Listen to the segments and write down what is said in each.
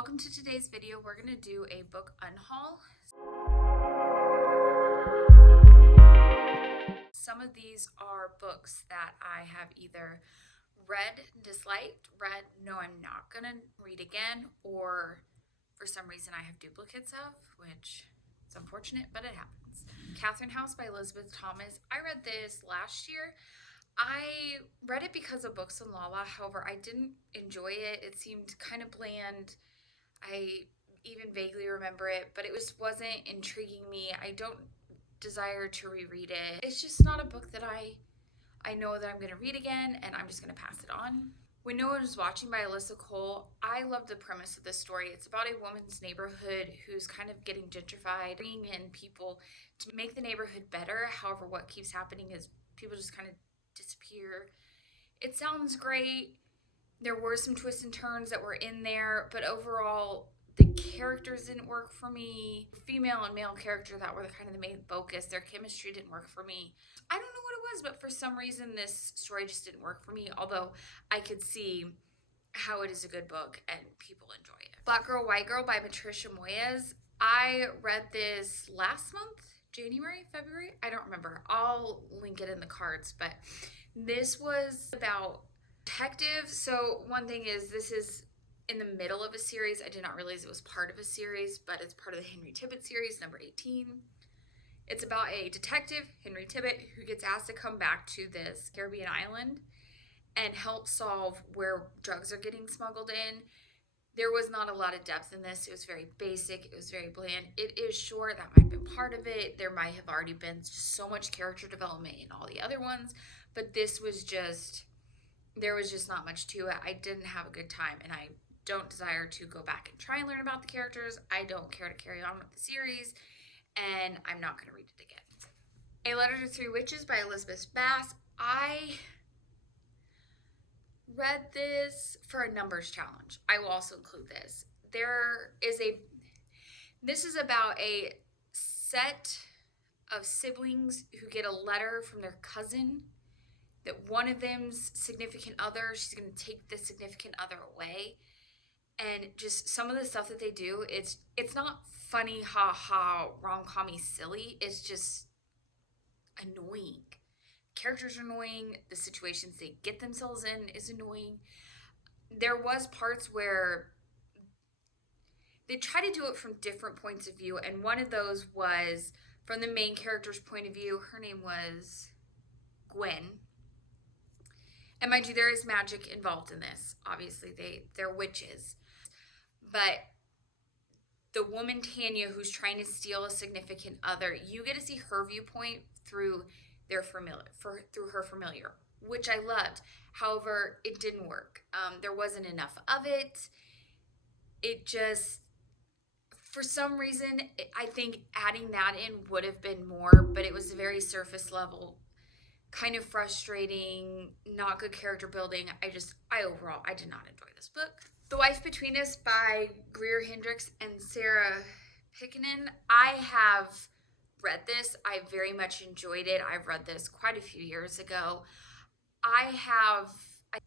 welcome to today's video. We're going to do a book unhaul. Some of these are books that I have either read, disliked, read, no I'm not going to read again, or for some reason I have duplicates of, which is unfortunate, but it happens. Catherine House by Elizabeth Thomas. I read this last year. I read it because of Books and Lala. However, I didn't enjoy it. It seemed kind of bland. I even vaguely remember it, but it wasn't intriguing me. I don't desire to reread it. It's just not a book that I know that I'm going to read again, and I'm just going to pass it on. When No One Was Watching by Alyssa Cole, I love the premise of this story. It's about a woman's neighborhood who's kind of getting gentrified, bringing in people to make the neighborhood better. However, what keeps happening is people just kind of disappear. It sounds great. There were some twists and turns that were in there, but overall, the characters didn't work for me. Female and male character that were kind of the main focus. Their chemistry didn't work for me. I don't know what it was, but for some reason, this story just didn't work for me, although I could see how it is a good book and people enjoy it. Black Girl, White Girl by Patricia Moyes. I read this last month, January, February? I don't remember. I'll link it in the cards, but this was about detectives. So one thing is, this is in the middle of a series. I did not realize it was part of a series, but it's part of the Henry Tibbet series, number 18. It's about a detective, Henry Tibbet, who gets asked to come back to this Caribbean island and help solve where drugs are getting smuggled in. There was not a lot of depth in this. It was very basic. It was very bland. It is short. That might have been part of it. There might have already been just so much character development in all the other ones, but this was just, there was just not much to it. I didn't have a good time, and I don't desire to go back and try and learn about the characters. I don't care to carry on with the series, and I'm not going to read it again. A Letter to Three Witches by Elizabeth Bass. I read this for a numbers challenge. I will also include this. This is about a set of siblings who get a letter from their cousin that one of them's significant other, she's going to take the significant other away. And just some of the stuff that they do, it's not funny, ha-ha, rom-com-y silly. It's just annoying. Characters are annoying. The situations they get themselves in is annoying. There was parts where they try to do it from different points of view, and one of those was from the main character's point of view. Her name was Gwen. And mind you, there is magic involved in this. Obviously, they're witches. But the woman Tanya, who's trying to steal a significant other, you get to see her viewpoint through her familiar, which I loved. However, it didn't work. There wasn't enough of it. It just, for some reason, I think adding that in would have been more, but it was very surface level, kind of frustrating, not good character building. Overall, I did not enjoy this book. The Wife Between Us by Greer Hendricks and Sarah Pickenen. I have read this. I very much enjoyed it. I've read this quite a few years ago. I have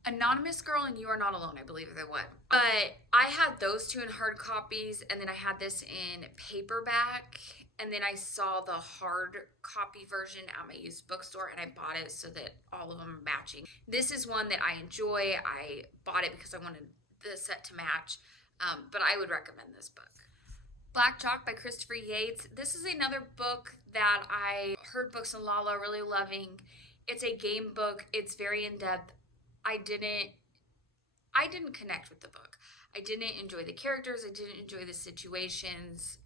Anonymous Girl and You Are Not Alone, I believe are the one. But I had those two in hard copies, and then I had this in paperback, and then I saw the hard copy version at my used bookstore, and I bought it so that all of them are matching. This is one that I enjoy. I bought it because I wanted the set to match, but I would recommend this book. Black Chalk by Christopher Yates. This is another book that I heard Books and Lala really loving. It's a game book. It's very in-depth. I didn't connect with the book. I didn't enjoy the characters. I didn't enjoy the situations.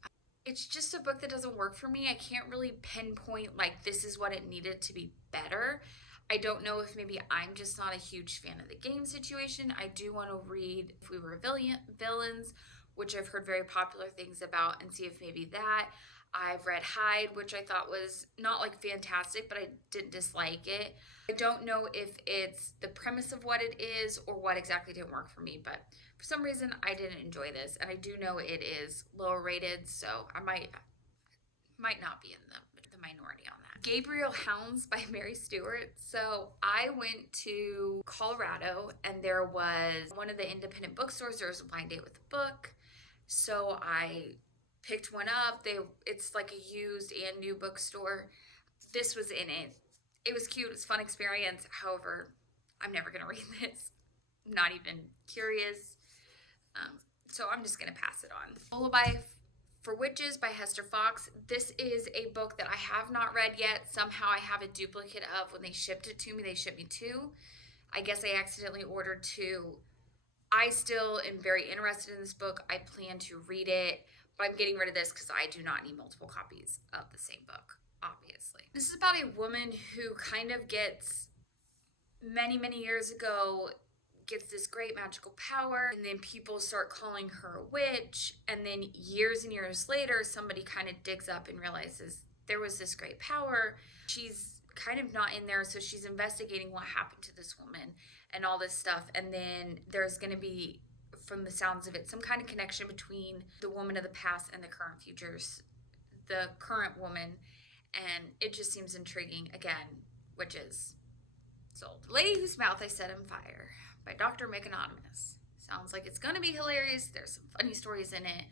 It's just a book that doesn't work for me. I can't really pinpoint, like, this is what it needed to be better. I don't know if maybe I'm just not a huge fan of the game situation. I do want to read If We Were Villains, which I've heard very popular things about, and see if maybe that. I've read Hyde, which I thought was not like fantastic, but I didn't dislike it. I don't know if it's the premise of what it is or what exactly didn't work for me, but for some reason I didn't enjoy this, and I do know it is lower rated, so I might not be in the minority on that. Gabriel Hounds by Mary Stewart. So I went to Colorado, and there was one of the independent bookstores. There was a blind date with the book. So I picked one up. It's like a used and new bookstore. This was in it. It was cute. It was a fun experience. However, I'm never gonna read this. I'm not even curious. So I'm just gonna pass it on. Lullaby for Witches by Hester Fox. This is a book that I have not read yet. Somehow I have a duplicate of when they shipped it to me. They shipped me two. I guess I accidentally ordered two. I still am very interested in this book. I plan to read it, but I'm getting rid of this because I do not need multiple copies of the same book, obviously. This is about a woman who kind of gets, many, many years ago, gets this great magical power, and then people start calling her a witch, and then years and years later, somebody kind of digs up and realizes there was this great power. She's kind of not in there, so she's investigating what happened to this woman and all this stuff, and then there's going to be, from the sounds of it, some kind of connection between the woman of the past and the current futures, the current woman, and it just seems intriguing. Again, witches. Sold. The Lady Whose Mouth I Set on Fire by Dr. McAnonymous. Sounds like it's going to be hilarious. There's some funny stories in it.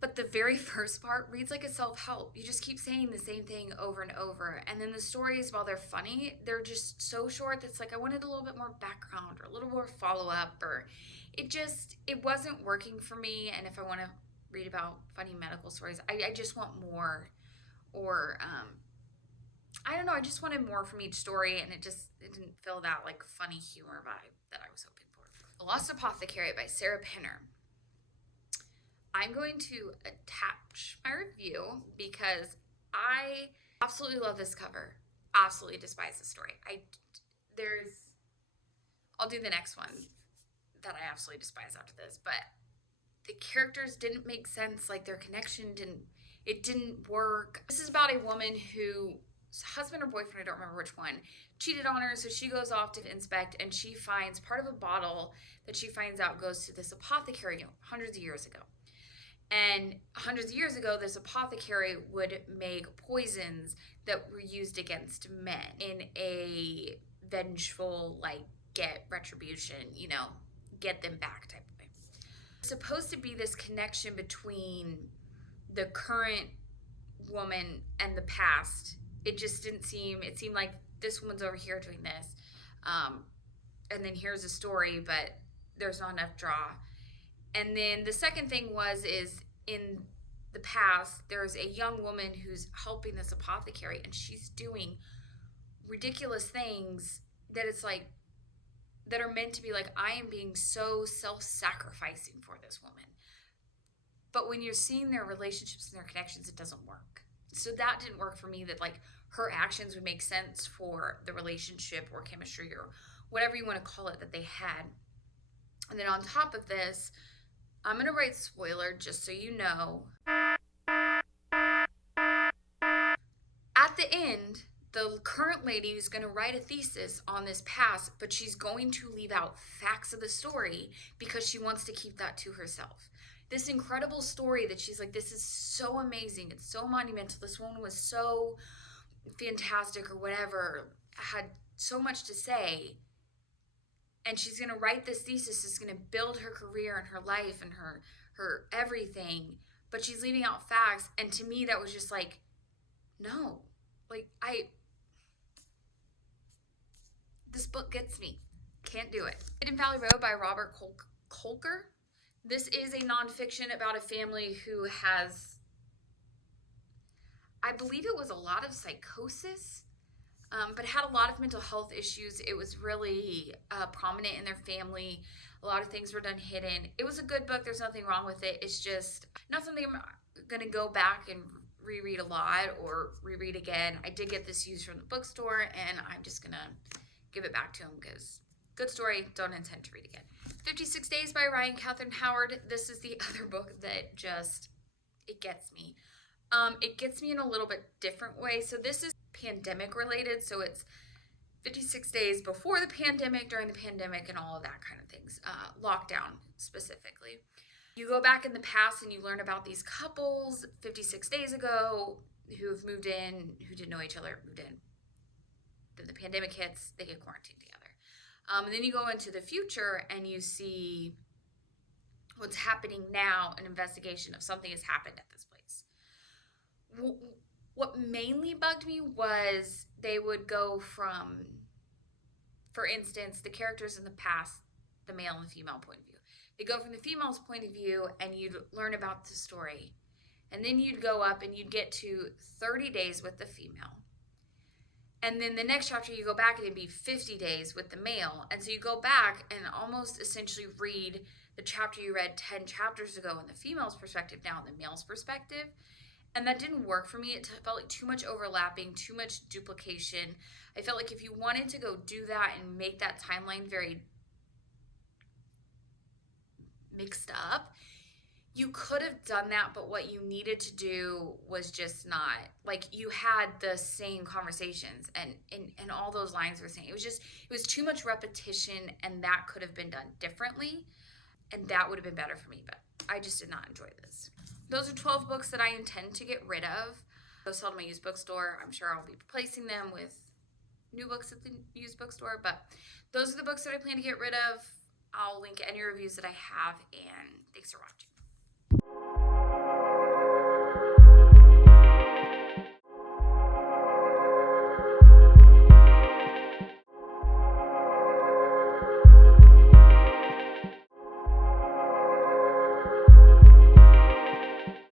But the very first part reads like a self-help. You just keep saying the same thing over and over. And then the stories, while they're funny, they're just so short that's like I wanted a little bit more background or a little more follow-up, or it wasn't working for me. And if I want to read about funny medical stories, I just want more. Or I don't know, I just wanted more from each story, and it didn't feel that like funny humor vibe that I was hoping for. The Lost Apothecary by Sarah Pinner. I'm going to attach my review because I absolutely love this cover. Absolutely despise the story. I'll do the next one that I absolutely despise after this, but the characters didn't make sense. Like their connection didn't work. This is about a woman whose husband or boyfriend, I don't remember which one, cheated on her. So she goes off to inspect, and she finds part of a bottle that she finds out goes to this apothecary hundreds of years ago. And hundreds of years ago, this apothecary would make poisons that were used against men in a vengeful, like, get retribution, get them back type of thing. It's supposed to be this connection between the current woman and the past. It seemed like this woman's over here doing this. And then here's a story, but there's not enough draw. And then the second thing is in the past, there's a young woman who's helping this apothecary, and she's doing ridiculous things that it's like, that are meant to be like, I am being so self-sacrificing for this woman. But when you're seeing their relationships and their connections, it doesn't work. So that didn't work for me, that like her actions would make sense for the relationship or chemistry or whatever you want to call it that they had. And then on top of this, I'm going to write spoiler just so you know. At the end, the current lady is going to write a thesis on this past, but she's going to leave out facts of the story because she wants to keep that to herself. This incredible story that she's like, this is so amazing. It's so monumental. This woman was so fantastic or whatever, had so much to say. And she's going to write this thesis that's going to build her career and her life and her everything. But she's leaving out facts. And to me, that was just like, no. Like, this book gets me. Can't do it. Hidden Valley Road by Robert Kolker. This is a nonfiction about a family who has, I believe it was a lot of psychosis, but had a lot of mental health issues. It was really prominent in their family. A lot of things were done hidden. It was a good book. There's nothing wrong with it. It's just not something I'm going to go back and reread a lot or reread again. I did get this used from the bookstore, and I'm just going to give it back to him because good story, don't intend to read again. 56 Days by Ryan Catherine Howard. This is the other book that it gets me. It gets me in a little bit different way. So this is pandemic related. So it's 56 days before the pandemic, during the pandemic, and all of that kind of things. Lockdown specifically. You go back in the past and you learn about these couples 56 days ago who have moved in, who didn't know each other, moved in. Then the pandemic hits, they get quarantined together. And then you go into the future and you see what's happening now, an investigation of something has happened at this place. What mainly bugged me was they would go from, for instance, the characters in the past, the male and the female point of view. They go from the female's point of view and you'd learn about the story. And then you'd go up and you'd get to 30 days with the female. And then the next chapter you go back and it'd be 50 days with the male. And so you go back and almost essentially read the chapter you read 10 chapters ago in the female's perspective, now in the male's perspective. And that didn't work for me. It felt like too much overlapping, too much duplication. I felt like if you wanted to go do that and make that timeline very mixed up, you could have done that, but what you needed to do was just not, like, you had the same conversations and all those lines were saying, it was too much repetition, and that could have been done differently, and that would have been better for me, but I just did not enjoy this. Those are 12 books that I intend to get rid of. Those sold at my used bookstore. I'm sure I'll be replacing them with new books at the used bookstore, but those are the books that I plan to get rid of. I'll link any reviews that I have, and thanks for watching.